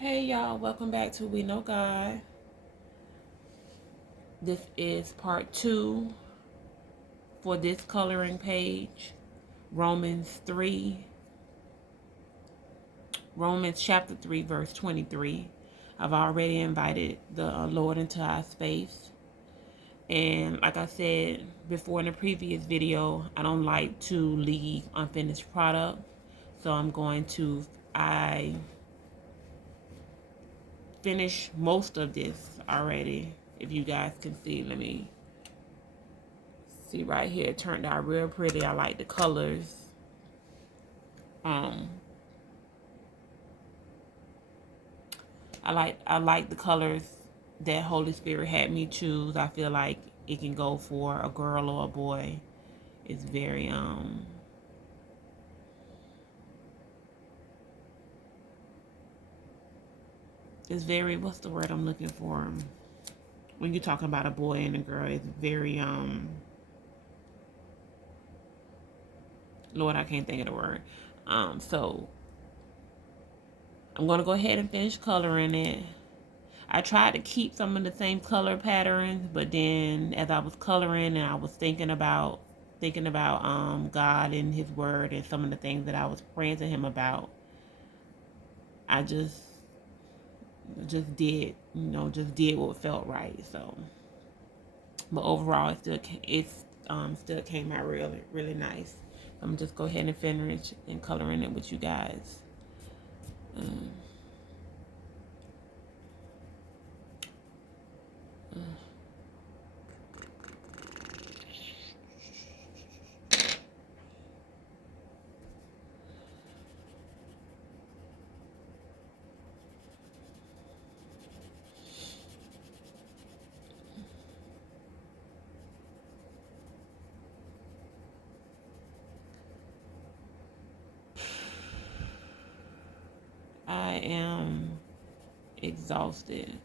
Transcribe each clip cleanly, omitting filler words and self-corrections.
Hey y'all, welcome back to We Know God. This is part 2 for this coloring page. Romans chapter 3 verse 23. I've already invited the Lord into our space. And like I said before in the previous video, I don't like to leave unfinished product. So I finished most of this already. If you guys can see, let me see right here. It turned out real pretty. I like the colors. Um, I like the colors that Holy Spirit had me choose. I feel like it can go for a girl or a boy. It's very it's very, what's the word I'm looking for? When you're talking about a boy and a girl, it's very Lord, I can't think of the word. So I'm gonna go ahead and finish coloring it. I tried to keep some of the same color patterns, but then as I was coloring and I was thinking about God and His Word and some of the things that I was praying to Him about, I just did what felt right. So, but overall, it still came out really really nice. I'm just go ahead and finish and coloring it with you guys. Um, I am exhausted.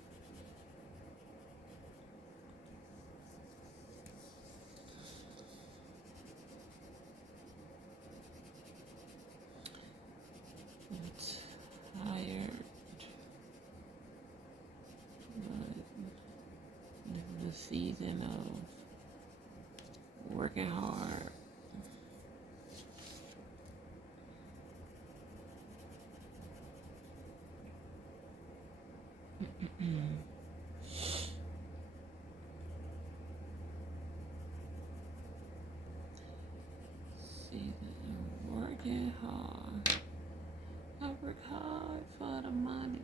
I'm tired. But this is the season of working hard. Season of working hard. I work hard for the money.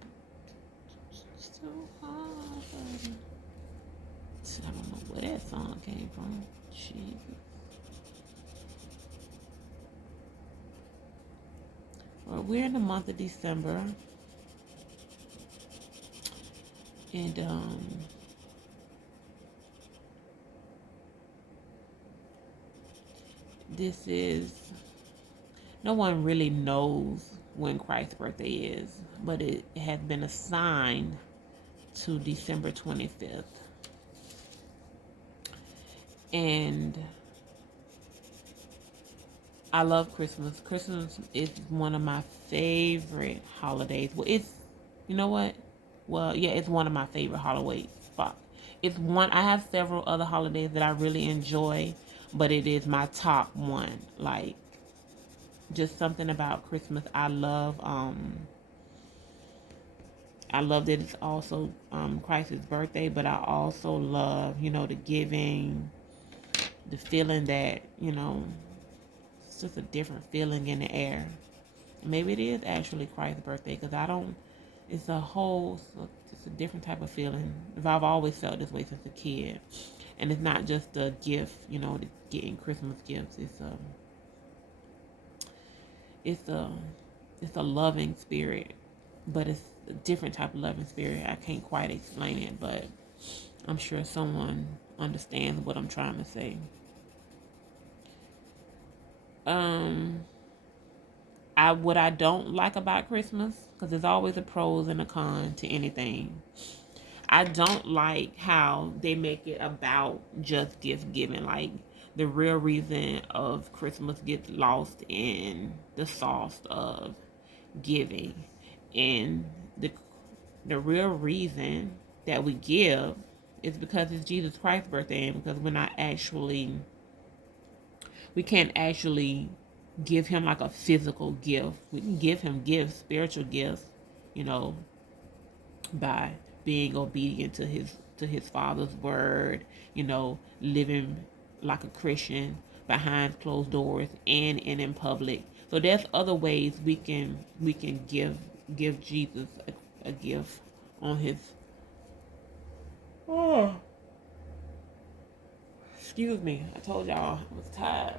So hard for the... I don't know where that song came from. Jesus. Well, we're in the month of December. And this is, no one really knows when Christ's birthday is, but it has been assigned to December 25th. And I love Christmas. Christmas is one of my favorite holidays. Well, you know what? Well, yeah, it's one of my favorite holidays. I have several other holidays that I really enjoy, but it is my top one. Like, just something about Christmas. I love that it's also Christ's birthday, but I also love, the giving, the feeling that, it's just a different feeling in the air. Maybe it is actually Christ's birthday, because it's a different type of feeling. I've always felt this way since a kid. And it's not just a gift, getting Christmas gifts. It's a loving spirit, but it's a different type of loving spirit. I can't quite explain it, but I'm sure someone understands what I'm trying to say. What I don't like about Christmas, because there's always a pros and a con to anything. I don't like how they make it about just gift giving. Like, the real reason of Christmas gets lost in the sauce of giving. And the real reason that we give is because it's Jesus Christ's birthday, and because we can't actually give him like a physical gift. We can give him gifts, spiritual gifts, you know, by being obedient to his father's word, you know, living like a Christian behind closed doors and in public. So there's other ways we can give Jesus a gift on his, oh, excuse me, I told y'all I was tired.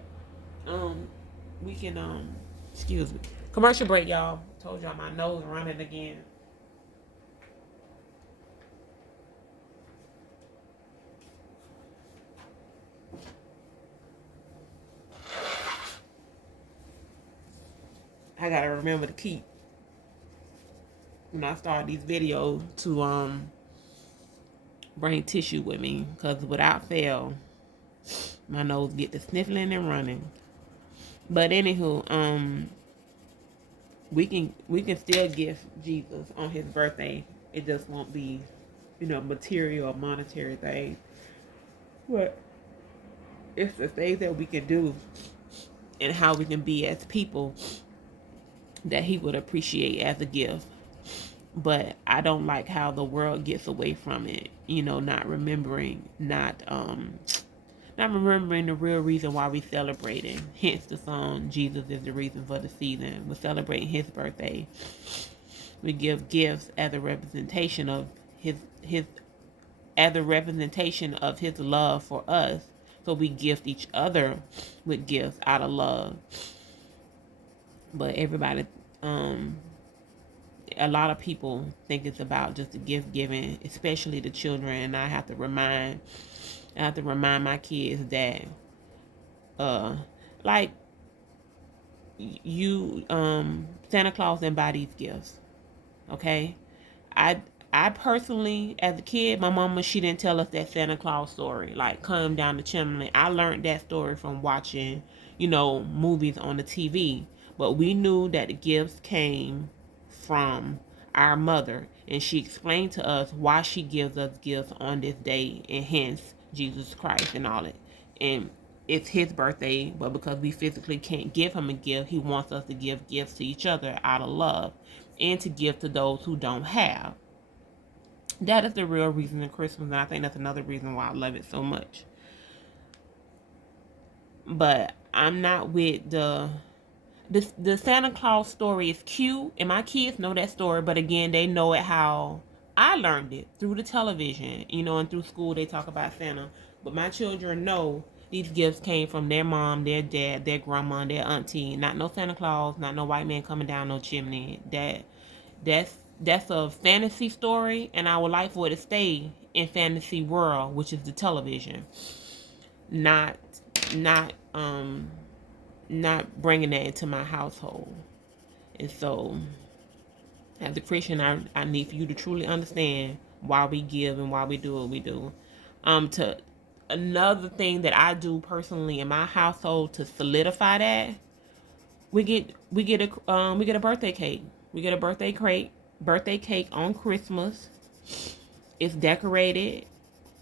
We can excuse me. Commercial break, y'all. Told y'all my nose running again. I gotta remember to keep, when I start these videos, to bring tissue with me, because without fail my nose get to sniffling and running. But anywho, we can still give Jesus on his birthday. It just won't be, material or monetary things. But it's the things that we can do and how we can be as people that he would appreciate as a gift. But I don't like how the world gets away from it, not remembering, not remembering the real reason why we're celebrating. Hence the song, Jesus is the reason for the season. We're celebrating his birthday. We give gifts as a representation of his as a representation of his love for us. So we gift each other with gifts out of love. But everybody, a lot of people think it's about just the gift giving, especially the children. And I have to remind my kids that, like, you, Santa Claus embodies gifts. Okay, I personally, as a kid, my mama, she didn't tell us that Santa Claus story, like come down the chimney. I learned that story from watching, movies on the TV. But we knew that the gifts came from our mother, and she explained to us why she gives us gifts on this day, and hence Jesus Christ and all it. And it's his birthday, but because we physically can't give him a gift, he wants us to give gifts to each other out of love, and to give to those who don't have. That is the real reason of Christmas, and I think that's another reason why I love it so much. But I'm not with the Santa Claus story is cute, and my kids know that story, but again, they know it how I learned it, through the television, and through school they talk about Santa. But my children know these gifts came from their mom, their dad, their grandma, their auntie. Not no Santa Claus, not no white man coming down no chimney. That's a fantasy story, and I would like for it to stay in fantasy world, which is the television. Not not not bringing that into my household. And so, as a Christian, I need for you to truly understand why we give and why we do what we do. To another thing that I do personally in my household to solidify that, we get a birthday cake. We get a birthday cake on Christmas. It's decorated,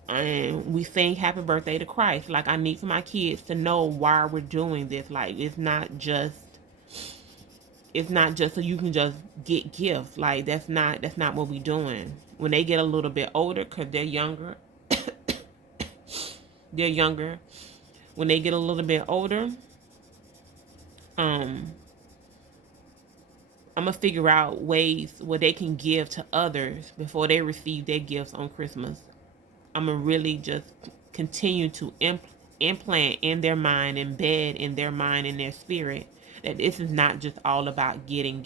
and we sing happy birthday to Christ. Like, I need for my kids to know why we're doing this. Like, it's not just so you can just get gifts. Like, that's not what we doing. When they get a little bit older, because they're younger, when they get a little bit older, I'm gonna figure out ways where they can give to others before they receive their gifts on Christmas. I'm gonna really just continue to implant in their mind, embed in their mind and their spirit, that this is not just all about getting,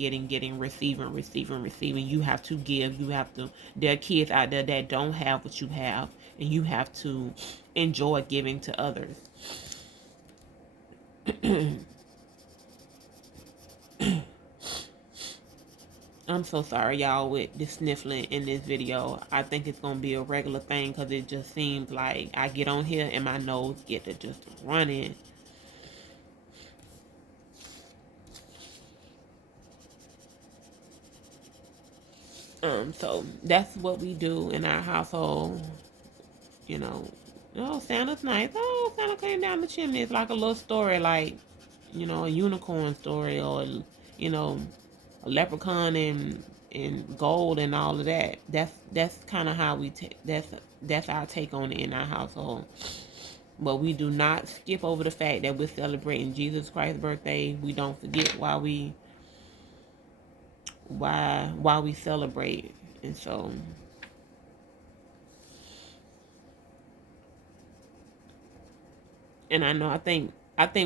receiving. You have to give. You have to. There are kids out there that don't have what you have, and you have to enjoy giving to others. I'm so sorry, y'all, with the sniffling in this video. I think it's going to be a regular thing, because it just seems like I get on here and my nose get to just running. So that's what we do in our household. You know, oh, Santa's nice. Oh, Santa came down the chimney. It's like a little story, like, a unicorn story, or, a leprechaun and gold and all of that. That's kind of how we take. That's our take on it in our household. But we do not skip over the fact that we're celebrating Jesus Christ's birthday. We don't forget why we celebrate. And so, and I think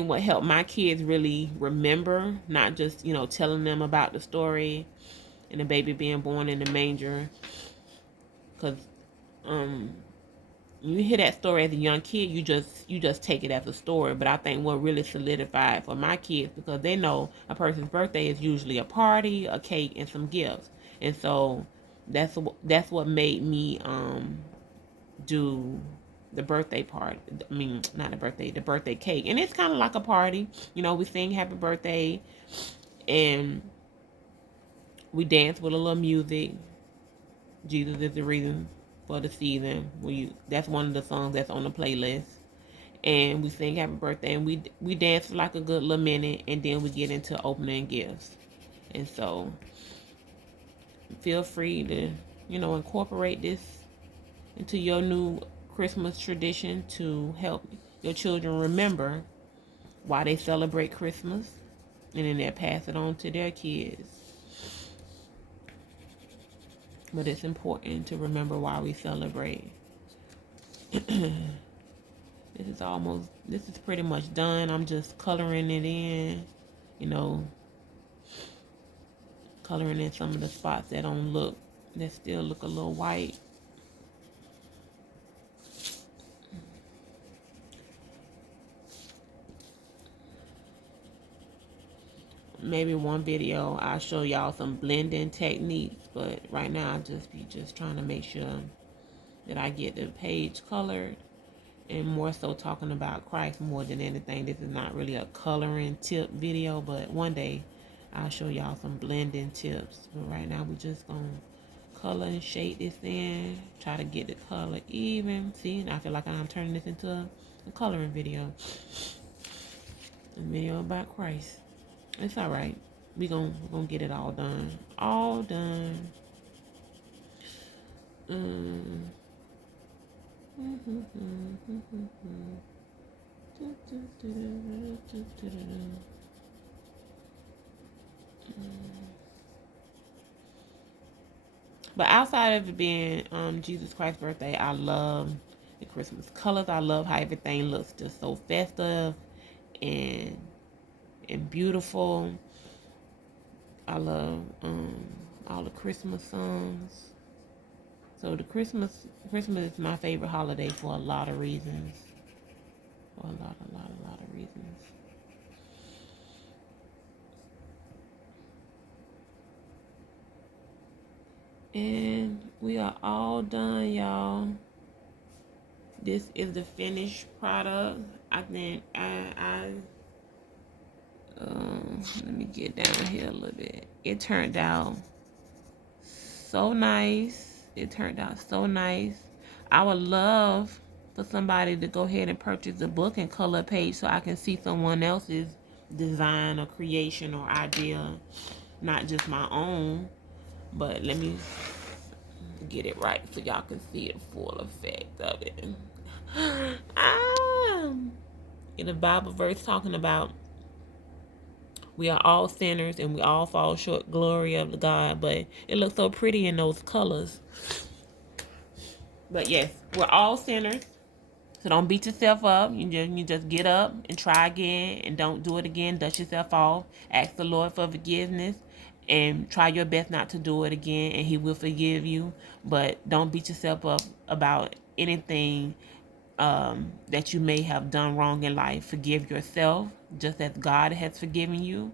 what helped my kids really remember, not just telling them about the story and the baby being born in the manger, because um you hear that story as a young kid, you just take it as a story. But I think what really solidified for my kids, because they know a person's birthday is usually a party, a cake, and some gifts. And so that's what made me do the birthday party. I mean, not the birthday cake. And it's kind of like a party. We sing happy birthday, and we dance with a little music. Jesus is the reason for the season. That's one of the songs that's on the playlist. And we sing happy birthday, and we dance for like a good little minute, and then we get into opening gifts. And so feel free to incorporate this into your new Christmas tradition to help your children remember why they celebrate Christmas, and then they'll pass it on to their kids. But it's important to remember why we celebrate. This is pretty much done. I'm just coloring it in, coloring in some of the spots that still look a little white. Maybe one video I'll show y'all some blending techniques, but right now I'll just be trying to make sure that I get the page colored, and more so talking about Christ more than anything. This is not really a coloring tip video, but one day I'll show y'all some blending tips. But right now we just gonna color and shade this in, try to get the color even. See, and I feel like I'm turning this into a coloring video. A video about Christ. It's all right. We're gonna get it all done. All done. But outside of it being Jesus Christ's birthday, I love the Christmas colors. I love how everything looks just so festive and beautiful. I love all the Christmas songs. So the Christmas is my favorite holiday for a lot of reasons. For a lot of reasons. And we are all done, y'all. This is the finished product. I think let me get down here a little bit. It turned out so nice. I would love for somebody to go ahead and purchase a book and color page so I can see someone else's design or creation or idea, not just my own. But let me get it right so y'all can see the full effect of it. In the Bible verse talking about we are all sinners and we all fall short glory of the God, but it looks so pretty in those colors. But yes, we're all sinners. So don't beat yourself up. You just get up and try again, and don't do it again. Dust yourself off. Ask the Lord for forgiveness and try your best not to do it again, and He will forgive you. But don't beat yourself up about anything that you may have done wrong in life. Forgive yourself just as God has forgiven you,